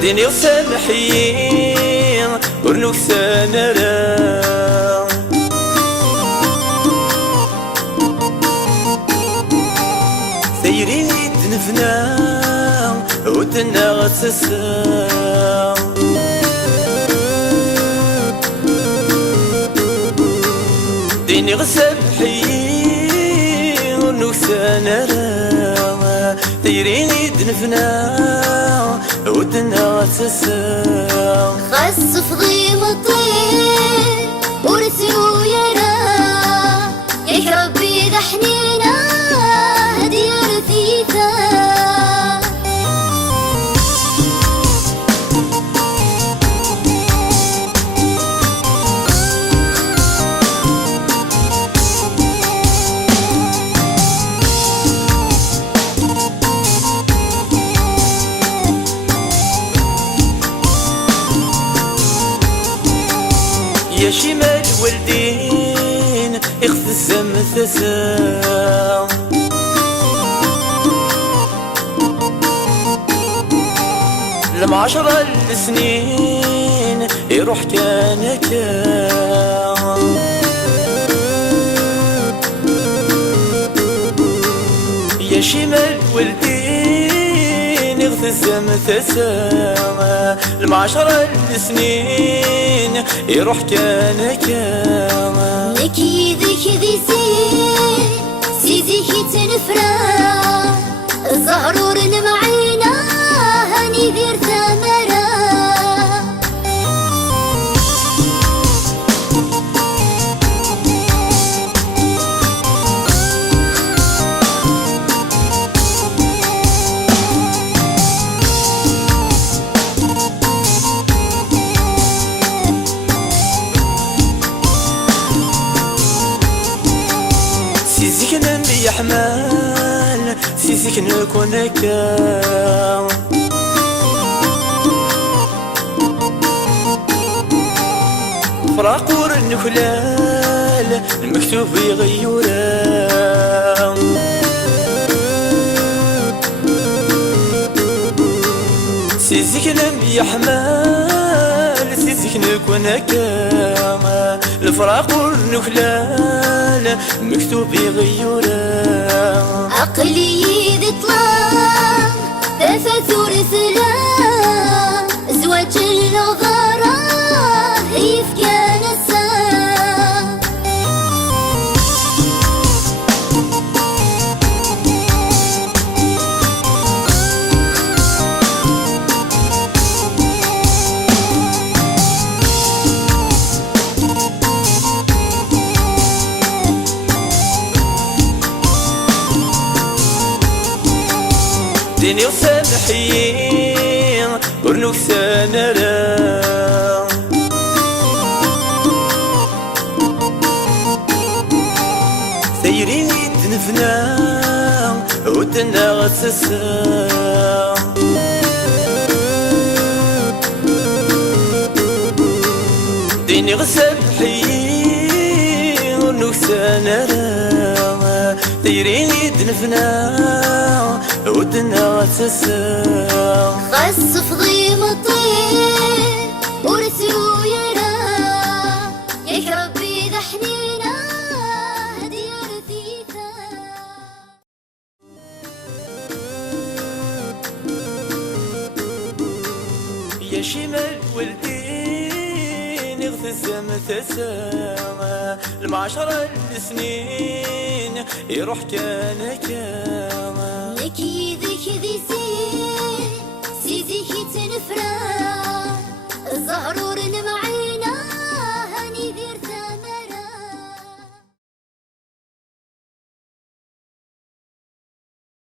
ديني وسامحيين ورنوك سنرى ثيرين دنفنا ودنا غتسا ديني غسامحيين ورنوك سنرى ثيرين دنفنا ودنا غتسا خاص في ضيم الطير ورسلو يرى يا ربي ذا حنينه هدي رثيثه يا شمال والدين يخف الزمثسا لما 10 السنين يروح كان كان يا شمال والدين يغث الزمثسا لما 10 السنين يروح كان كان لكي ذيك ذي سيزيك تنفرا الزهرور معينا هاني ذير ثمرة سيزيك نبي حمال سيزيك نكون هكا فراق ور النخلال المكتوب يغيورا سيزيك نبي حمال سيزيك نكون هكا الفراق والنخلال مكتوب يغيورا عقلي ذي طلام تفاثر سلام زواج الغرام هيف كان السام ديني وسامحيين ورنوك سنرى ثيرين دنفنا ودنا غتسا ديني غسامحيين ورنوك سنرى ثيرين دنفنا ودنا غتسا خاص في ضيم الطير ورسلو يرى يا ربي ذا حنينه هدي رثيثه يا شمال والدين يغث الزمثسا لما 10 السنين يروح كان كان